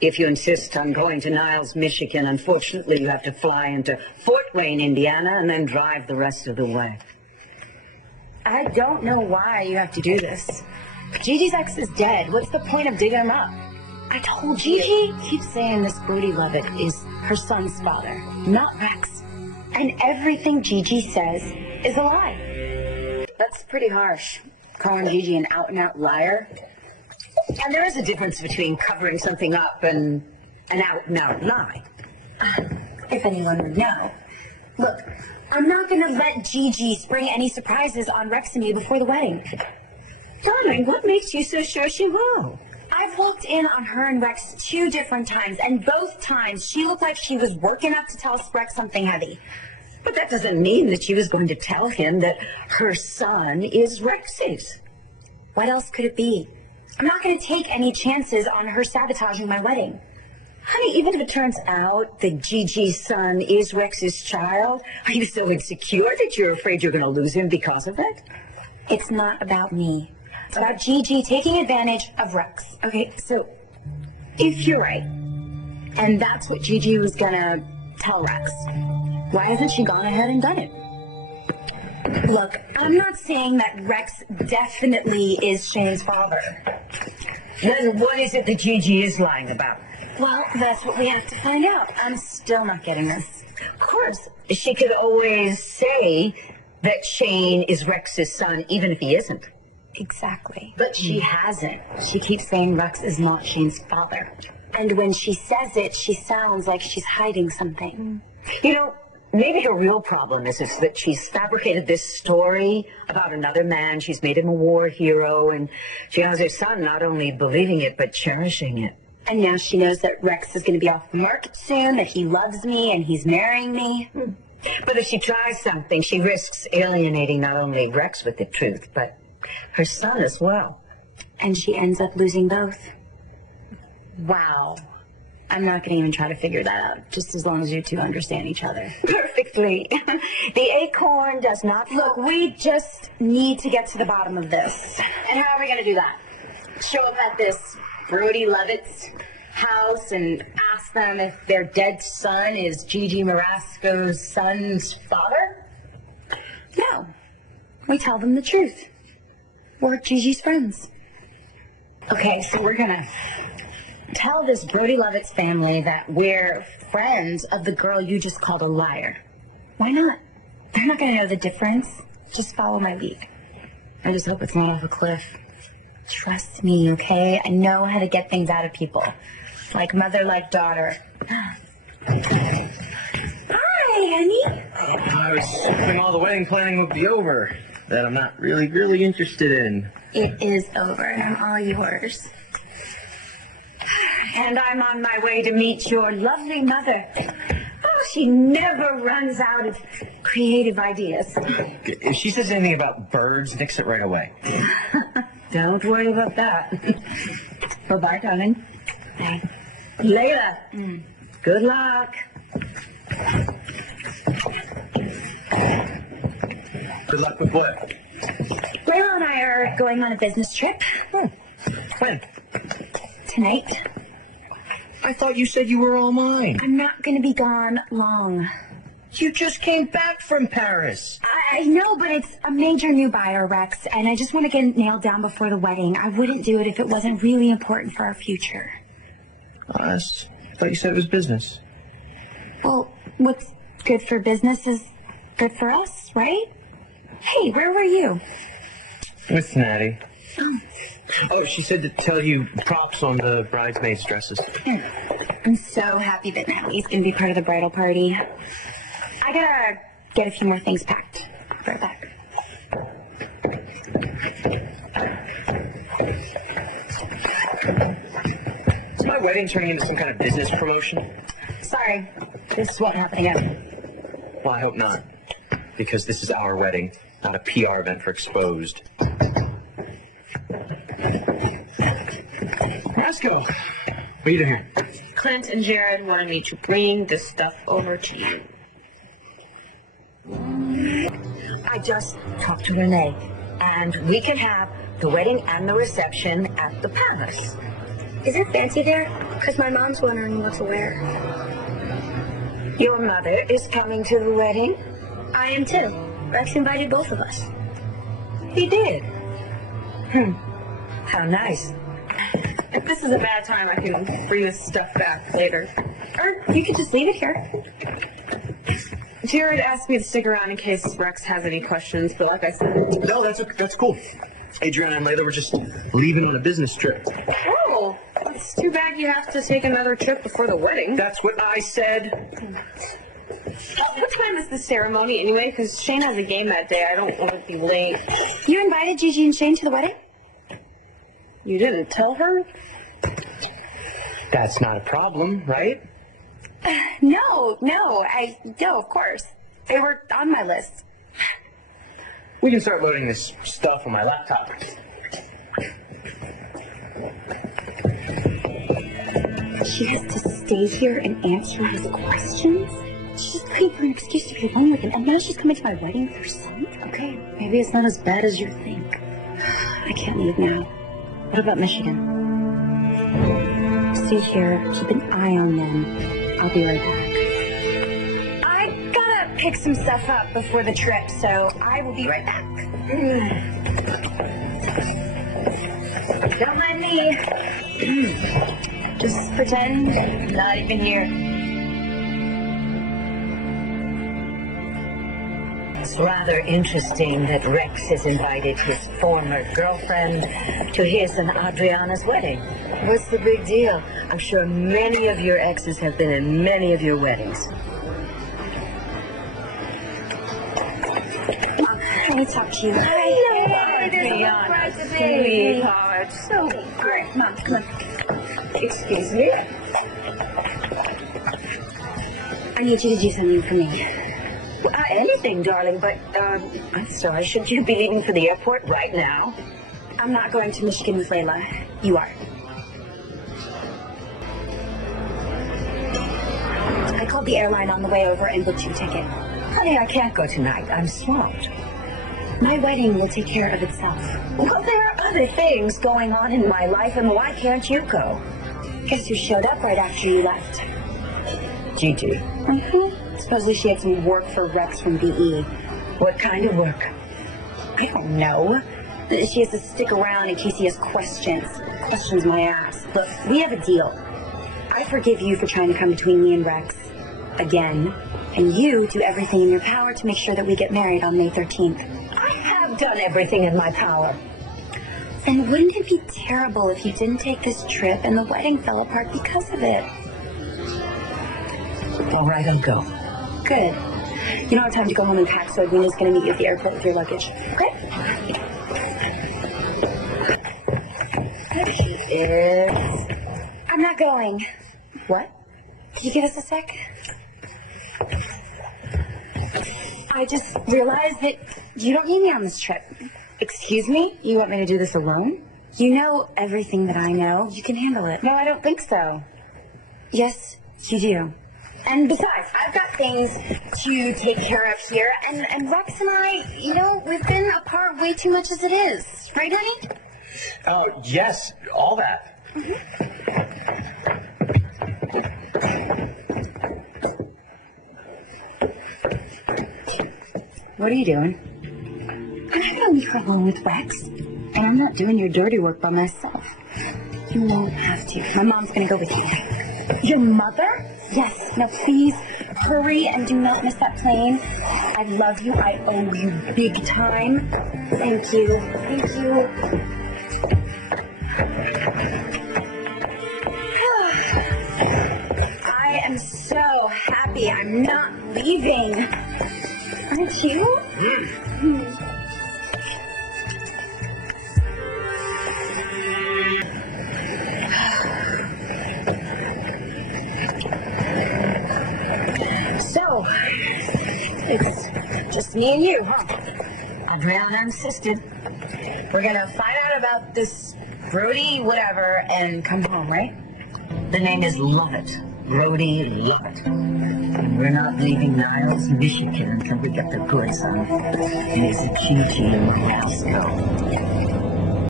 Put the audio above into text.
If you insist on going to Niles, Michigan, unfortunately you have to fly into Fort Wayne, Indiana, and then drive the rest of the way. I don't know why you have to do this. Gigi's ex is dead. What's the point of digging him up? I told you. Gigi keeps saying this Brody Lovett is her son's father, not Rex. And everything Gigi says is a lie. That's pretty harsh, calling Gigi an out-and-out liar. And there is a difference between covering something up and an out-and-out lie. If anyone would know. Look, I'm not going to let Gigi spring any surprises on Rex and me before the wedding. Darling, what makes you so sure she will? I've walked in on her and Rex 2 different times, and both times she looked like she was working up to tell Rex something heavy. But that doesn't mean that she was going to tell him that her son is Rex's. What else could it be? I'm not going to take any chances on her sabotaging my wedding. Honey, even if it turns out that Gigi's son is Rex's child, are you so insecure that you're afraid you're going to lose him because of it? It's not about me. It's about Gigi taking advantage of Rex. Okay, so if you're right, and that's what Gigi was going to tell Rex, why hasn't she gone ahead and done it? Look, I'm not saying that Rex definitely is Shane's father. Then what is it that Gigi is lying about? Well, that's what we have to find out. I'm still not getting this. Of course, she could always say that Shane is Rex's son, even if he isn't. Exactly. But she hasn't. She keeps saying Rex is not Shane's father. And when she says it, she sounds like she's hiding something. You know, maybe her real problem is that she's fabricated this story about another man. She's made him a war hero, and she has her son not only believing it, but cherishing it. And now she knows that Rex is going to be off the market soon, that he loves me and he's marrying me. But if she tries something, she risks alienating not only Rex with the truth, but her son as well. And she ends up losing both. Wow. I'm not going to even try to figure that out, just as long as you two understand each other. Perfectly. The acorn does not... Look, we just need to get to the bottom of this. And how are we going to do that? Show up at this Brody Lovett's house and ask them if their dead son is Gigi Morasco's son's father? No. We tell them the truth. We're Gigi's friends. Okay, so we're going to tell this Brody Lovett's family that we're friends of the girl you just called a liar. Why not? They're not going to know the difference. Just follow my lead. I just hope it's not off a cliff. Trust me, okay? I know how to get things out of people. Like mother, like daughter. Hi, honey. I was hoping all the wedding planning would be over. That I'm not really interested in. It is over, and I'm all yours. And I'm on my way to meet your lovely mother. Oh, she never runs out of creative ideas. If she says anything about birds, nix it right away. Don't worry about that. Bye-bye, darling. Bye. Layla, good luck. Good luck with what? Layla and I are going on a business trip. When? Tonight. I thought you said you were all mine. I'm not going to be gone long. You just came back from Paris. I know, but it's a major new buyer, Rex, and I just want to get it nailed down before the wedding. I wouldn't do it if it wasn't really important for our future. I thought you said it was business. Well, what's good for business is good for us, right? Hey, where were you? With Natty. Oh, she said to tell you props on the bridesmaids' dresses. I'm so happy that Natalie's going to be part of the bridal party. I gotta get a few more things packed. I'll be right back. Is my wedding turning into some kind of business promotion? Sorry, this won't happen again. Well, I hope not. Because this is our wedding, not a PR event for Exposed. Morasco, what are you doing here? Clint and Jared wanted me to bring this stuff over to you. I just talked to Renee, and we can have the wedding and the reception at the palace. Is it fancy there? Because my mom's wondering what to wear. Your mother is coming to the wedding? I am too. Rex invited both of us. He did? How nice. If this is a bad time, I can bring this stuff back later. Or you could just leave it here. Jared asked me to stick around in case Rex has any questions, but like I said... No, that's cool. Adriana and Layla were just leaving on a business trip. Oh, it's too bad you have to take another trip before the wedding. That's what I said. What time is the ceremony anyway? Because Shane has a game that day. I don't want to be late. You invited Gigi and Shane to the wedding? You didn't tell her? That's not a problem, right? No, of course. They were on my list. We can start loading this stuff on my laptop. She has to stay here and answer his questions? She's just looking for an excuse to be alone with him, and now she's coming to my wedding with her son? Okay, maybe it's not as bad as you think. I can't leave now. What about Michigan? Stay here, keep an eye on them. I'll be right back. I gotta pick some stuff up before the trip, so I will be right back. Don't mind me. Just pretend I'm not even here. It's rather interesting that Rex has invited his former girlfriend to his and Adriana's wedding. What's the big deal? I'm sure many of your exes have been in many of your weddings. Mom, let me talk to you. Hi. Adriana, sweetheart. So All right, Mom, come on. excuse me? I need you to do something for me. Anything, darling, but I'm sorry. Should you be leaving for the airport right now? I'm not going to Michigan with Layla. You are. I called the airline on the way over and booked you a ticket. Honey, I can't go tonight. I'm swamped. My wedding will take care of itself. Well, there are other things going on in my life, and why can't you go? Guess who showed up right after you left? Gigi. Supposedly she had some work for Rex from BE. What kind of work? I don't know. She has to stick around in case he has questions. Questions my ass. Look, we have a deal. I forgive you for trying to come between me and Rex. Again. And you do everything in your power to make sure that we get married on May 13th. I have done everything in my power. Then wouldn't it be terrible if you didn't take this trip and the wedding fell apart because of it? All right, I'll go. Good. You don't have time to go home and pack, so Edwina's going to meet you at the airport with your luggage. Okay? There she is. I'm not going. What? Could you give us a sec? I just realized that you don't need me on this trip. Excuse me? You want me to do this alone? You know everything that I know. You can handle it. No, I don't think so. Yes, you do. And besides, I've got things to take care of here. And Rex and I, we've been apart way too much as it is. Right, honey? Oh, yes, all that. What are you doing? I'm not going to leave her alone with Rex. And I'm not doing your dirty work by myself. You won't have to. My mom's going to go with you. Your mother? Yes. Now, please, hurry and do not miss that plane. I love you. I owe you big time. Thank you. Thank you. I am so happy I'm not leaving. Aren't you? So, it's just me and you, huh? Adriana insisted. We're gonna find out about this Brody whatever and come home, right? The name is Lovett. Brody Lovett. And we're not leaving Niles, Michigan until we get the goods on Miss Gigi Morasco.